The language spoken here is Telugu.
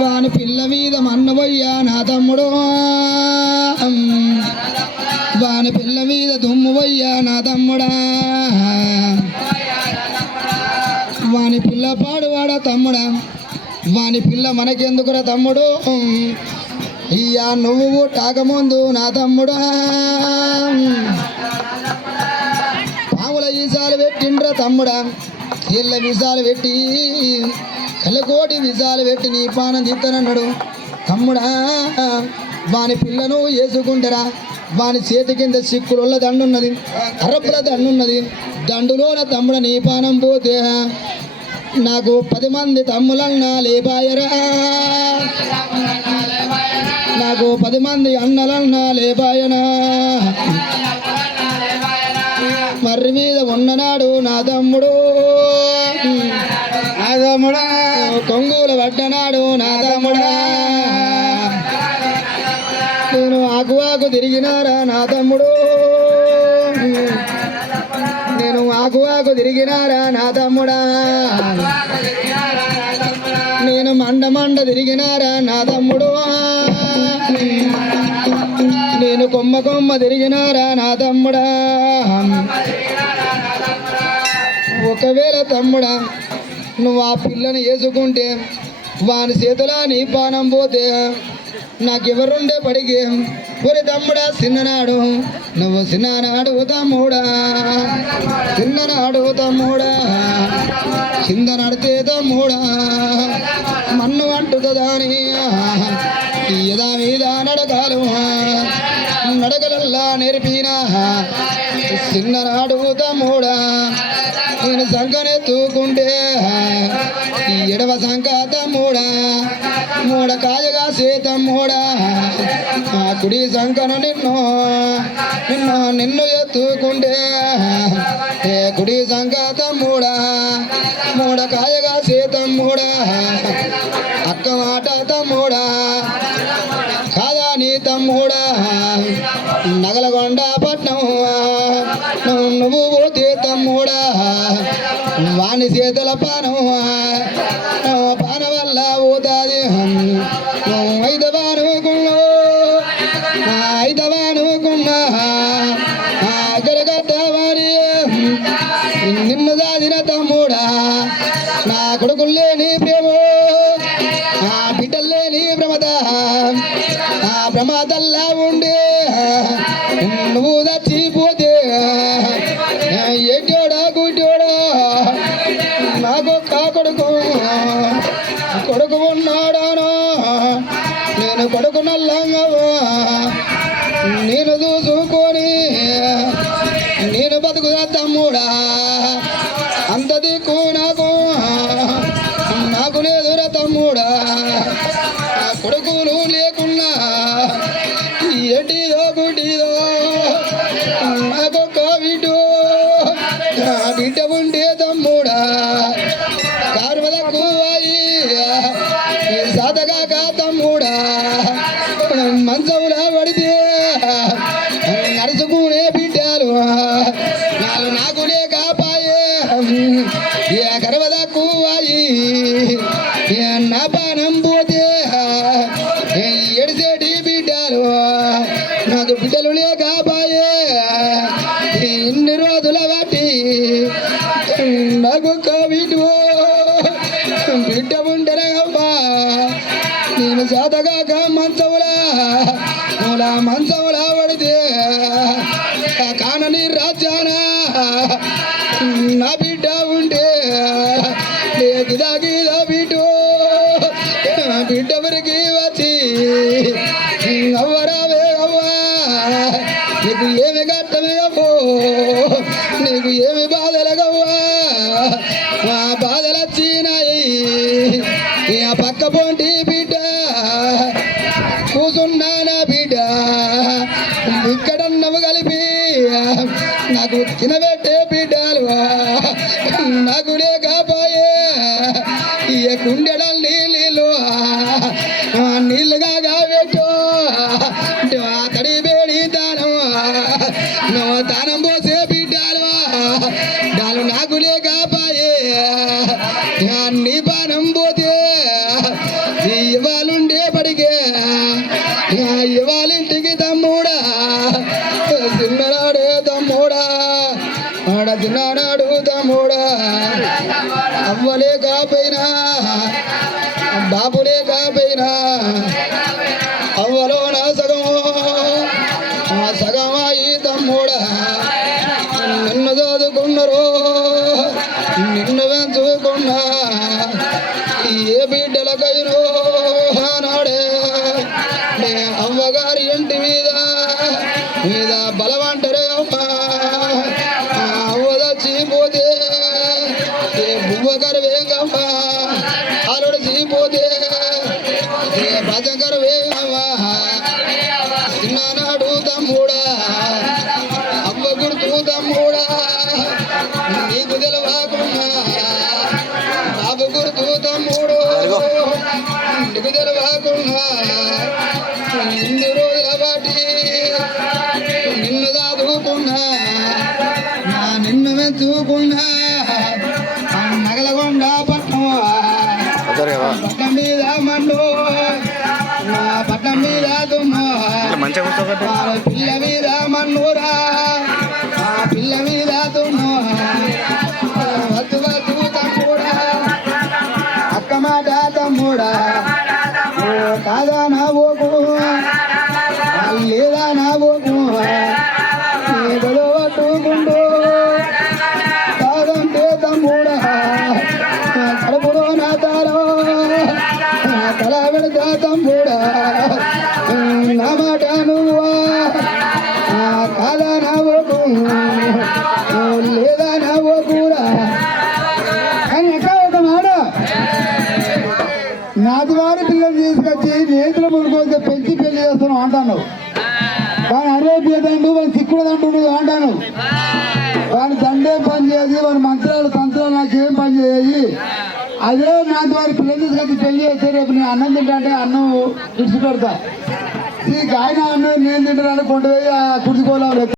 వాని పిల్ల మీద మన్నబోయ్యా నా తమ్ముడు. వాని పిల్ల మీద దుమ్ము పోయ్యా నా తమ్ముడా. వాని పిల్ల పాడువాడా తమ్ముడా? వాని పిల్ల మనకెందుకురా తమ్ముడు? ఇయ్యా నువ్వు టాకముందు నా తమ్ముడా. పాముల ఈసాలు పెట్టిండ్రా తమ్ముడా. ఇళ్ళ విసాలు పెట్టి కలకోటి విజాలు పెట్టి నీ పానం తీస్తానన్నాడు. తమ్ముడా వాని పిల్లను వేసుకుంటారా వాని చేతి కింద సిక్కుల దండున్నది అరపుల దండున్నది. దండులోన తమ్ముడ నీ పానం పోతే నాకు పది మంది తమ్ములన్నా లేపాయరా? నాకు పది మంది అన్నలన్నా లేపాయనా? మర్రి మీద ఉన్ననాడు నా తమ్ముడు. నా తమ్ముడా కొంగులు పట్టనాడు నా తమ్ముడా నేను ఆకువాకు తిరిగినారా నా తమ్ముడు నేను ఆకువాకు తిరిగినారా నా తమ్ముడా నేను మండ మండ తిరిగినారా నా తమ్ముడు నేను కొమ్మ కొమ్మ తిరిగినారా నా తమ్ముడా ఒకవేళ తమ్ముడా నువ్వు ఆ పిల్లని వేసుకుంటే వాని చేతులా నీ పానం పోతే నాకెవరుండే పడిగి ఒరి తమ్ముడా చిన్ననాడు. నువ్వు చిన్ననాడు తమ్ముడా. చిన్ననాడు తమ్ముడా. చింద నడితే తమ్ముడా. మన్ను అంటుదాని ఎదా మీద నడకాలు. నడకలల్లా నేర్పినా. చిన్ననాడు తమ్ముడా. నేను సంకనే తూకుంటే ఎడవ సంక మూడ కాయగా సీతమ్మూడా ఆ కుడి సంకను నిన్ను నిన్ను నిన్ను ఎత్తుకుంటే. ఏ కుడి సంక తమ్ముడా మూడ కాయగా సీతమ్మూడా అక్క మాట తమ్ముడా కాదా నీ తమ్ముడా. నగలగొండ పట్నం ప్రమాదల్లా ఉండే. నువ్వు చచ్చిపోతే ఎటోడా గుడ్డోడా నాకు కా కొడుకు. కొడుకు ఉన్నాడానా? నేను కొడుకు నల్లంగవా నేను చూసుకొని నేను బతుకుదా తమ్ముడా? అంత దిక్కు నాకు. నాకు లేదురా తమ్ముడా. కొడుకు కారు సాధగా సాధగాక తమ్ముడా మంచంలో పడితే నడుచుకునే బిడ్డలు నాలుగు నాకు లేకపాయే నా బిడ్డ ఉంటే గిదా గిదా బిడ్డు. బిడ్డ వరకు వచ్చి అవ్వరావే అవ్వా నీకు ఏమి కట్టమే అవ్వో నీకు ఏమి బాధలగవ్వా? ఆ బాధలు వచ్చినాయి. ఆ పక్క పోంటి బిడ్డ కూసున్నానా బిడ్డ. ఇక్కడ నవ్వు నాకు వచ్చిన తినబెట్టే బిడ్డలు నాకు లేకపోయే ఈ కుండెడ నీళ్ళు నీళ్ళుగా కాబెట్టు అతడి వేడి దానం నువ్వు పోసే బిడ్డలు వాళ్ళు నాకు లేకపోయే నీ బాణం పోతే ఇవాళ ఉండేపడికే ఇవాళ ఇంటికి తమ్ముడా. నాడే నే అమ్మగారి ఇంటి మీద మీద బలవంటరే అమ్మ. అవ్వద చీపోతే ఏ బువ్వగారు వేగమ్మ అరుడు చీపోతే ఏ భజగరు వేగ ನೋಡ భగవంతుడు ఆడాను వాడి దండే పని చేసి వాడి మంత్రాలు తంత్రాలు నాకు ఏం పని చేయాలి అదే నా ద్వారా పిల్లలు పెళ్ళి చేస్తే రేపు నేను అన్నం తింటాంటే అన్నం విడిచిపెడతా ఈ గాయన అన్నం నేను తింటాను కొండపోయి ఆ కుర్చుకోవాలి